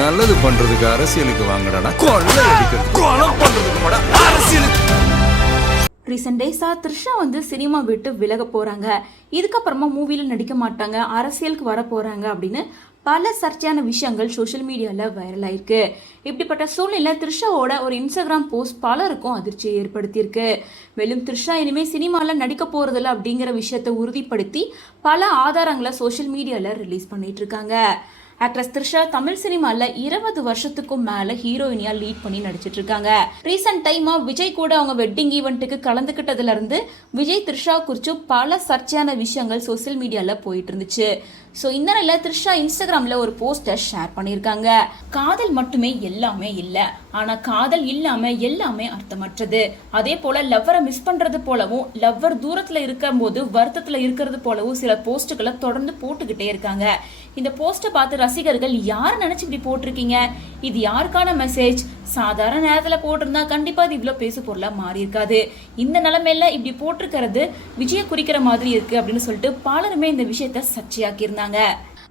நல்லது பண்றதுக்கு அரசியலுக்கு வாங்கடா, கொள்ளை அடிக்கிறது கொலை பண்றதுக்கு அரசியலுக்கு. ரீசெண்ட் டேஸா த்ரிஷா சினிமா விட்டு விலக போறாங்க, இதுக்கப்புறமா மூவில நடிக்க மாட்டாங்க, அரசியலுக்கு வர போறாங்க அப்படின்னு பல சர்ச்சையான விஷயங்கள் சோஷியல் மீடியால வைரல் ஆயிருக்கு. இப்படிப்பட்ட சூழ்நிலை த்ரிஷாவோட ஒரு இன்ஸ்டாகிராம் போஸ்ட் பலருக்கும் அதிர்ச்சியை ஏற்படுத்தியிருக்கு. மேலும் த்ரிஷா இனிமே சினிமால நடிக்க போறதில்ல அப்படிங்கிற விஷயத்தை உறுதிப்படுத்தி பல ஆதாரங்களை சோஷியல் மீடியால ரிலீஸ் பண்ணிட்டு இருக்காங்க. ஆக்ட்ரஸ் த்ரிஷா தமிழ் சினிமால 20 வருஷத்துக்கும் மேல ஹீரோயினியா லீட் பண்ணி நடிச்சிட்டு இருக்காங்க. ரீசெண்ட் டைமா விஜய் கூட அவங்க வெட்டிங் ஈவெண்ட்டுக்கு கலந்துகிட்டதுல இருந்து விஜய் த்ரிஷா குறிச்சு பல சர்ச்சையான விஷயங்கள் சோசியல் மீடியால போயிட்டு இருந்துச்சு. ஸோ இந்த நிலையில த்ரிஷா இன்ஸ்டாகிராம்ல ஒரு போஸ்டர் ஷேர் பண்ணியிருக்காங்க. காதல் மட்டுமே எல்லாமே இல்லை, ஆனா காதல் இல்லாம எல்லாமே அர்த்தமற்றது. அதே போல லவ்வரை மிஸ் பண்றது போலவும் லவ்வர் தூரத்துல இருக்கும் போது வருத்தத்துல இருக்கிறது போலவும் சில போஸ்டுகளை தொடர்ந்து போட்டுக்கிட்டே இருக்காங்க. இந்த போஸ்டை பார்த்து ரசிகர்கள் யார் நினைச்சு இப்படி போட்டிருக்கீங்க, இது யாருக்கான மெசேஜ், சாதாரண நேரத்துல போட்டிருந்தா கண்டிப்பா இது இவ்வளவு பேசு பொருளா மாறி இருக்காது, இந்த நிலைமையில இப்படி போட்டிருக்கிறது விஜய குறிக்கிற மாதிரி இருக்கு அப்படின்னு சொல்லிட்டு பலருமே இந்த விஷயத்த சர்ச்சையாக்கி இருந்தாங்க.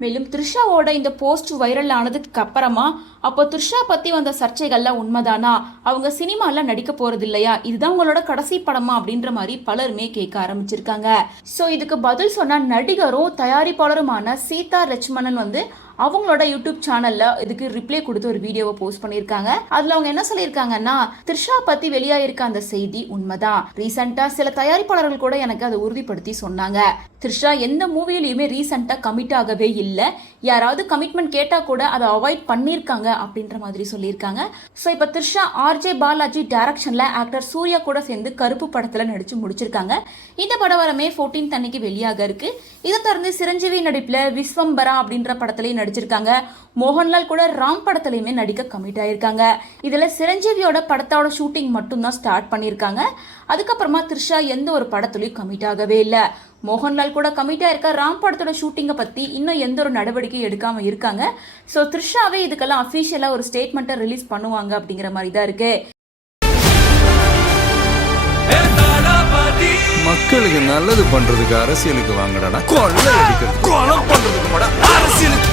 மேலும் த்ரிஷாவோட இந்த போஸ்ட் வைரல் ஆனதுக்கு அப்புறமா அப்போ த்ரிஷா பத்தி வந்த சர்ச்சைகள்லாம் உண்மைதானா, அவங்க சினிமால நடிக்க போறது இல்லையா, இதுதான் உங்களோட கடைசி படமா அப்படின்ற மாதிரி பலருமே கேட்க ஆரம்பிச்சிருக்காங்க. சோ இதுக்கு பதில் சொன்ன நடிகரும் தயாரிப்பாளருமான சீதா லட்சுமணன் அவங்களோட யூடியூப் சேனல்ல இதுக்கு ரிப்ளை கொடுத்து ஒரு வீடியோவை போஸ்ட் பண்ணியிருக்காங்க. அதுல அவங்க என்ன சொல்லியிருக்காங்கன்னா, த்ரிஷா பத்தி வெளியாயிருக்க அந்த செய்தி உண்மைதான், ரீசெண்டா சில தயாரிப்பாளர்கள் கூட எனக்கு அதை உறுதிப்படுத்தி சொன்னாங்க. த்ரிஷா எந்த மூவிலையுமே ரீசெண்டா கமிட் ஆகவே இல்லை, யாராவது கமிட்மெண்ட் கேட்டா கூட அதை அவாய்ட் பண்ணியிருக்காங்க அப்படின்ற மாதிரி சொல்லியிருக்காங்க. ஸோ இப்போ த்ரிஷா ஆர்ஜே பாலாஜி டைரக்ஷன்ல ஆக்டர் சூர்யா கூட சேர்ந்து கருப்பு படத்துல நடிச்சு முடிச்சிருக்காங்க. இந்த படம் வரமே 14th அன்னைக்கு வெளியாக இருக்கு. இதை தொடர்ந்து சிரஞ்சீவி நடிப்புல விஸ்வம்பரா அப்படின்ற படத்திலையும் நடிச்சிருக்காங்க. மோகன்லால் கூட ராம் படத்திலையுமே நடிக்க கமிட் ஆயிருக்காங்க. இதுல சிரஞ்சீவியோட படத்தோட ஷூட்டிங் மட்டும் தான் ஸ்டார்ட் பண்ணியிருக்காங்க. அதுக்கப்புறமா த்ரிஷா எந்த ஒரு படத்துலையும் கமிட் ஆகவே இல்லை. மோகன்லால் கூட கமிட் ஆயிருக்க ராம் படத்தோட ஷூட்டிங்கை பத்தி இன்னும் எந்த ஒரு நடவடிக்கையும் எடுக்காம இருக்காங்க. ஸோ த்ரிஷாவே இதுக்கெல்லாம் அஃபிஷியலா ஒரு ஸ்டேட்மெண்ட்டை ரிலீஸ் பண்ணுவாங்க அப்படிங்கிற மாதிரி தான் இருக்கு. மக்களுக்கு நல்லது பண்றதுக்கு அரசியலுக்கு வாங்கடா, கொள்ளை அடிக்கிறது கொலை பண்றதுக்கு அரசியலுக்கு.